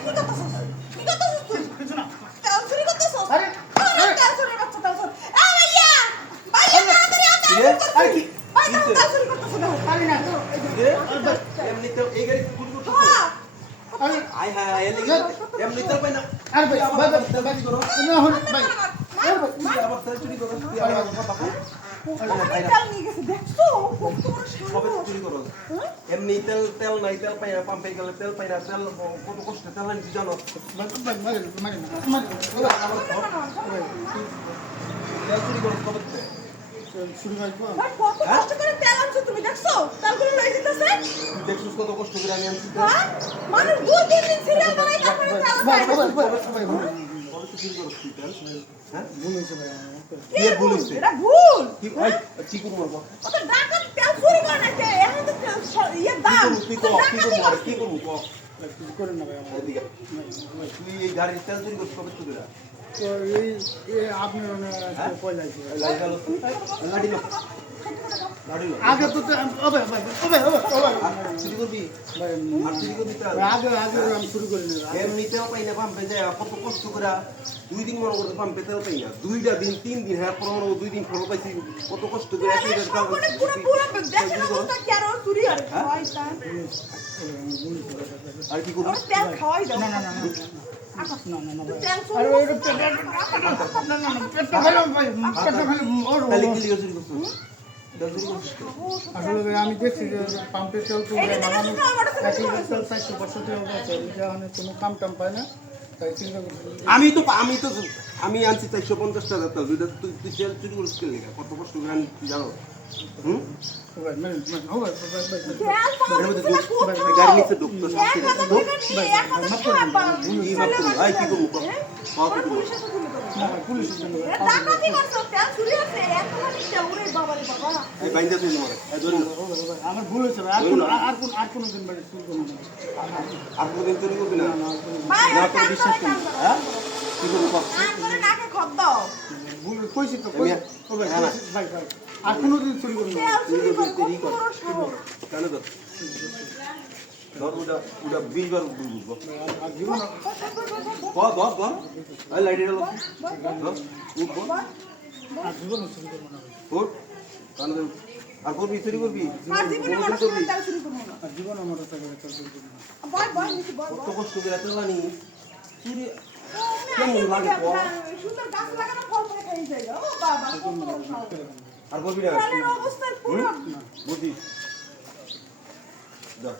কি করতেছস? কি করতেছস তুই? কিছু না। তেল চুরি করতেছস? আরে, আরে তেল চুরি বাচ্চা তেল চুরি। ভাইয়া! ভাইয়া তাড়াতাড়ি আও তেল চুরি করতেছিস। আরে কি? ভাই তেল চুরি করতেছ না। পারি না। এমনি তো এই গাড়ি চুরি করতেছ হ্যাঁ। আরে আয় হায় হায় এমনি এমনি তো পাই না আরে ভাই ভাই ভাই তেল চুরি করো না হল ভাই তুই আবার তেল চুরি করো তুই আবার বাবা তেল নিয়ে গেছে দেখছো? কত বড় সবে সাহস। চুরি করো হ্যাঁ? এমনি তেল নাই তেল পাই না পাম্পে গেলে তেল পাই না তেল কত কষ্ট তেল আনছি জানো ভাই মারেন মারেন তেল চুরি করো কবে শুরু হয় তো ভাই কত কষ্ট করে তেল আনছো তুমি দেখছো? তেলগুলো লয়ে যেতেছে। তুই দেখছিস কত কষ্ট করে আমি আনছি তেল হ্যাঁ? মানুষ 2-3 দিন ছিল মানে তারপরে তেল ভাই পায় না। ভাই ভাই কবে তো চুরি করো তুই তেল হ্যাঁ ভুল হয়েছে ভাই কি কে ভুল? বলেছে? এটা ভুল। কি কি করবো বল? কত ডাকাত তেল চুরি করে না কে? এখন তো তেল ইয়ে দাম। তুই কো কি করবো আর কি করবো কো কিছু করেন না ভাই আমার এদিকে তুই এই গাড়ির তেল চুরি করছিস কবে তুই তো এই আপনি পয়লা আছে লাইট আলো গাড়ি লো গাড়ি লো আগে তো ওবে ভাই ওবে চুরি করবি ভাই আর চুরি করবি তেল আগে আমি শুরু করি না এমনিতেও পাই না পাম্পে যায় কত কষ্ট করে 2 দিন মনে করতে পাম্পে তেল পাই না 2টা দিন 3 দিন হ্যাঁ পর 2 দিন পর পাইছি কত কষ্ট করে এক লিটার তেল পুরো পুরো দেশের অবস্থা কি আর চুরি আর খাওয়াই তা। আর কি করবি ওরা তেল খাওয়াই দাও। না না না তেল চুরি আরে ওই করছে। না না পেটটা ভালো ভাই পেটটা ভালো ওর তাহলে কি লিগে চুরি করছিস তেল চুরি করছিস আসলে ভাই আমি দেখছি যে পাম্পের তেল তো এইটা দেখো তো আমার কাছে এক লিটার তেল 400 টাকা আছে এটা মানে কোনো কাম টাম পায় না তাই চিন্তা করছি আমি আনছি 450 টাকা তেল তুই তেল চুরি করছিস কি লিগে কত কষ্ট করে আনি তুই জানো হুম ভাই মানে ভাই তেল পাওয়া যাচ্ছে না কোথাও। গাড়ি নিচে ঢুকতো এক হাজার টাকা নিয়ে 1000 টাকা পাও। কি মাপ করবো আই কি করবো ওরা পুলিশের সাথে তুলে দেবে। না ভাই পুলিশের জন্য এ ডাকাতি করছো, তেল চুরি আছে, এত খালি তেল, ওরে বাবারে বাবা। এই বাইন্দা তুই মারে এই ধরে আমার ভুল হয়েছে ভাই আর কোন দিন বাড়ি শুরু করবো না আর কোনদিন চুরি করবি না ভাই, না ওরা তোর কান বিশ্বাস ধরে, করি কান ধরে। হ্যাঁ কি করবো কর কান ধরে নাকে খত দাও। ভুল কইছি তো ভাই হ্যাঁ। ভাই ভাই আর কোনো দিন চুরি করবো না তেল চুরি করে তুই কত কর। বড় সাহস। কেন ধর ধর ওটা 20 বার বুঝবো আর জীবন ধর এই লাইট এলো ধর উঠবো আর জীবন চুরি করবো না উঠ কেন ধর আর করবি চুরি করবি আর জীবনে আমার সঙ্গে তেল চুরি করবো না। আর জীবন আমার কাছে তেল চুরি করবো না বয়, বয়, নিচে বয়, কত বয়। কষ্ট করে এত জানি চুরি কেমন কেমন লাগে বল? সুন্দর গাছ লাগানো ফল করে খাই যায় ও বাবা কত বড় সাহস। আর করবি না তেলের অবস্থা পুরো বুঝিস যা